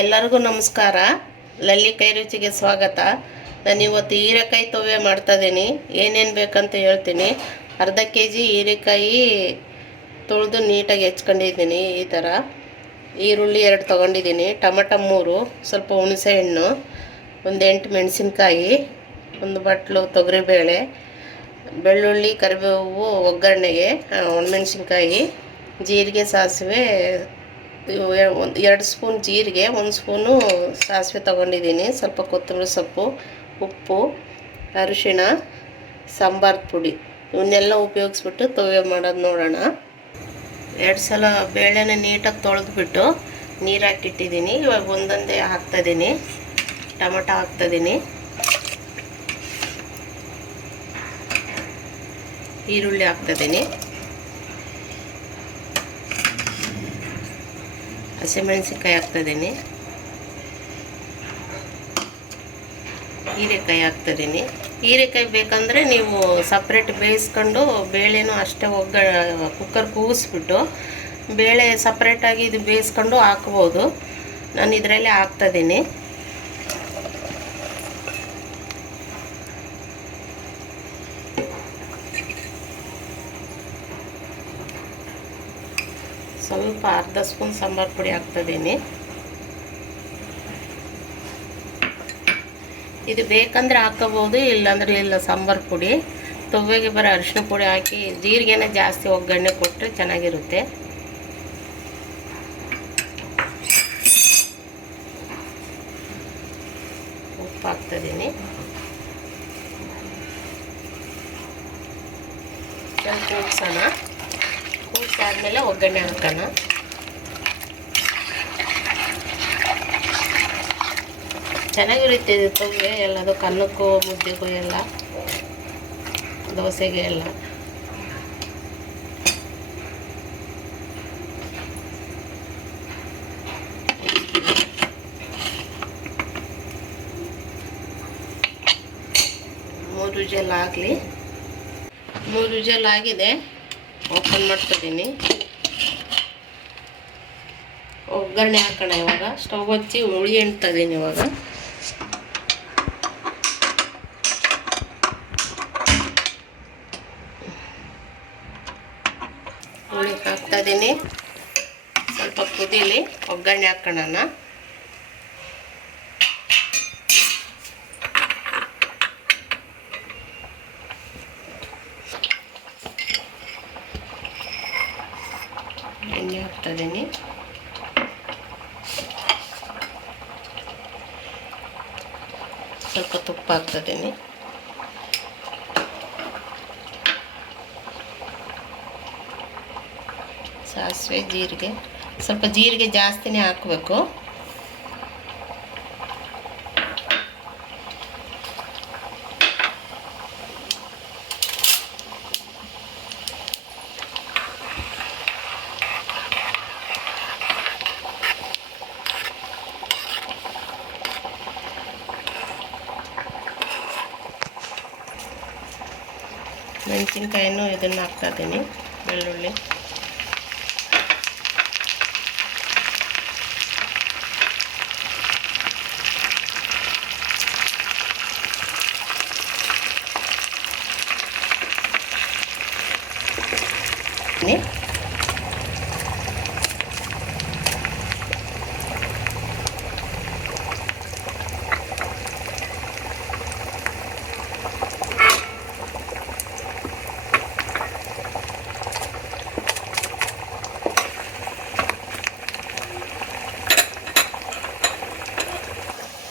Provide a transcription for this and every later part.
ಎಲ್ಲರಿಗೂ ನಮಸ್ಕಾರ. ಲಲ್ಲಿ ಕೈ ರುಚಿಗೆ ಸ್ವಾಗತ. ನಾನು ಇವತ್ತು ಹೀರೆಕಾಯಿ ತೊವ್ವೆ ಮಾಡ್ತಾ ಇದ್ದೀನಿ. ಏನೇನು ಬೇಕಂತ ಹೇಳ್ತೀನಿ. ಅರ್ಧ kg ಹೀರೆಕಾಯಿ ತೊಳೆದು ನೀಟಾಗಿ ಹೆಚ್ಕೊಂಡಿದ್ದೀನಿ. ಈ ಥರ ಈರುಳ್ಳಿ 2 ತೊಗೊಂಡಿದ್ದೀನಿ, ಟೊಮೆಟೊ 3, ಸ್ವಲ್ಪ ಹುಣಸೆ ಹಣ್ಣು, ಒಂದು 8 ಮೆಣಸಿನ್ಕಾಯಿ, ಒಂದು ಬಟ್ಲು ತೊಗರಿಬೇಳೆ, ಬೆಳ್ಳುಳ್ಳಿ, ಕರಿಬೇವು ಒಗ್ಗರಣೆಗೆ, ಒಣಮೆಣಸಿನ್ಕಾಯಿ, ಜೀರಿಗೆ, ಸಾಸಿವೆ, 2 ಸ್ಪೂನ್ ಜೀರಿಗೆ, 1 ಸ್ಪೂನು ಸಾಸಿವೆ ತೊಗೊಂಡಿದ್ದೀನಿ, ಸ್ವಲ್ಪ ಕೊತ್ತಂಬರಿ ಸೊಪ್ಪು, ಉಪ್ಪು, ಅರಿಶಿಣ, ಸಾಂಬಾರು ಪುಡಿ ಇವನ್ನೆಲ್ಲ ಉಪಯೋಗಿಸ್ಬಿಟ್ಟು ತೊವ್ವೆ ಮಾಡೋದು ನೋಡೋಣ. 2 ಸಲ ಬೇಳೆನ ನೀಟಾಗಿ ತೊಳೆದ್ಬಿಟ್ಟು ನೀರು ಹಾಕಿಟ್ಟಿದ್ದೀನಿ. ಇವಾಗ ಒಂದೊಂದೇ ಹಾಕ್ತಾಯಿದ್ದೀನಿ. ಟೊಮೆಟೊ ಹಾಕ್ತಾಯಿದ್ದೀನಿ, ಈರುಳ್ಳಿ ಹಾಕ್ತಾಯಿದ್ದೀನಿ, ಹಸಿಮೆಣಸಿನ್ಕಾಯಿ ಹಾಕ್ತಾಯಿದ್ದೀನಿ, ಹೀರೆಕಾಯಿ ಹಾಕ್ತಾಯಿದ್ದೀನಿ. ಹೀರೆಕಾಯಿ ಬೇಕಂದರೆ ನೀವು ಸಪ್ರೇಟ್ ಬೇಯಿಸ್ಕೊಂಡು ಬೇಳೆನೂ ಅಷ್ಟೇ ಕುಕ್ಕರ್ ಕೂಗಿಸ್ಬಿಟ್ಟು ಬೇಳೆ ಸಪ್ರೇಟಾಗಿ ಇದು ಬೇಯಿಸ್ಕೊಂಡು ಹಾಕ್ಬೋದು. ನಾನು ಇದರಲ್ಲೇ ಹಾಕ್ತಾಯಿದ್ದೀನಿ. ಸ್ವಲ್ಪ ಅರ್ಧ ಸ್ಪೂನ್ ಸಾಂಬಾರು ಪುಡಿ ಹಾಕ್ತಾಯಿದ್ದೀನಿ. ಇದು ಬೇಕಂದರೆ ಹಾಕೋಬೋದು, ಇಲ್ಲಾಂದರೆ ಇಲ್ಲ. ಸಾಂಬಾರು ಪುಡಿ ತೊವ್ವೆಗೆ ಬರೋ ಅರಿಶಿನ ಪುಡಿ ಹಾಕಿ ಜೀರಿಗೆನೇ ಜಾಸ್ತಿ ಒಗ್ಗರಣೆ ಕೊಟ್ಟರೆ ಚೆನ್ನಾಗಿರುತ್ತೆ. ಉಪ್ಪು ಹಾಕ್ತಾಯಿದ್ದೀನಿ. ಸ್ವಲ್ಪ ಕೂಗ್ಸೋಣ. ಕೂಗ್ಸಾದ್ಮೇಲೆ ಒಗ್ಗರಣೆ ಹಾಕೋಣ. ಚೆನ್ನಾಗಿರುತ್ತೆ ಇದು ತೊವ್ವೆ. ಎಲ್ಲದು ಅನ್ನಕ್ಕೂ ಮುದ್ದೆಗೂ ಎಲ್ಲ, ದೋಸೆಗೆ ಎಲ್ಲ. ಮೂರು ವಿಷಲ್ ಆಗಲಿ. 3 ವಿಷಲ್ ಆಗಿದೆ. ಓಪನ್ ಮಾಡ್ತಿದ್ದೀನಿ. ಒಗ್ಗರಣೆ ಹಾಕೋಣ. ಇವಾಗ ಸ್ಟವ್ ಹಚ್ಚಿ ಹುಳಿ ಎಣ್ತಿದ್ದೀನಿ. ಇವಾಗ ಹುಳಿ ಹಾಕ್ತಾಯಿದ್ದೀನಿ. ಸ್ವಲ್ಪ ಕುದೀಲಿ, ಒಗ್ಗರಣೆ ಹಾಕೋಣ. ಎಣ್ಣೆ ಹಾಕ್ತಾಯಿದ್ದೀನಿ. ಸ್ವಲ್ಪ ತುಪ್ಪ ಹಾಕ್ತಾಯಿದ್ದೀನಿ. ಸಾಸಿವೆ, ಜೀರಿಗೆ, ಸ್ವಲ್ಪ ಜೀರಿಗೆ ಜಾಸ್ತಿನೇ ಹಾಕಬೇಕು. ಮೆಣಸಿನ್ಕಾಯಿನೂ ಇದನ್ನು ಹಾಕ್ತಾಯಿದ್ದೀನಿ. ಬೆಳ್ಳುಳ್ಳಿ,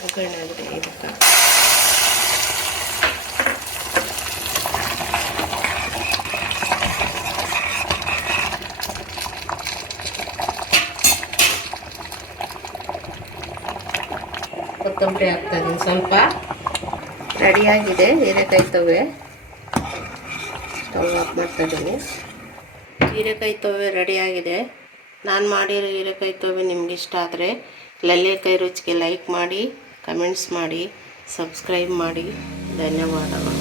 ಒಗ್ಗರಣೆ ಆಗಿದೆ. ಇದಕ್ಕೆ ಕೊತ್ತಂಬರಿ ಹಾಕ್ತಾಯಿದ್ದೀನಿ. ಸ್ವಲ್ಪ ರೆಡಿಯಾಗಿದೆ ಹೀರೆಕಾಯಿ ತೊವ್ವೆ. ಸ್ಟವ್ ಆಫ್ ಮಾಡ್ತಾಯಿದ್ದೀನಿ. ಹೀರೆಕಾಯಿ ತೊವ್ವೆ ರೆಡಿಯಾಗಿದೆ. ನಾನು ಮಾಡಿರೋ ಹೀರೆಕಾಯಿ ತೊವ್ವೆ ನಿಮ್ಗೆ ಇಷ್ಟ ಆದರೆ ಲಲ್ಲಿ ಕೈ ರುಚಿಗೆ ಲೈಕ್ ಮಾಡಿ, ಕಮೆಂಟ್ಸ್ ಮಾಡಿ, ಸಬ್ಸ್ಕ್ರೈಬ್ ಮಾಡಿ. ಧನ್ಯವಾದಗಳು.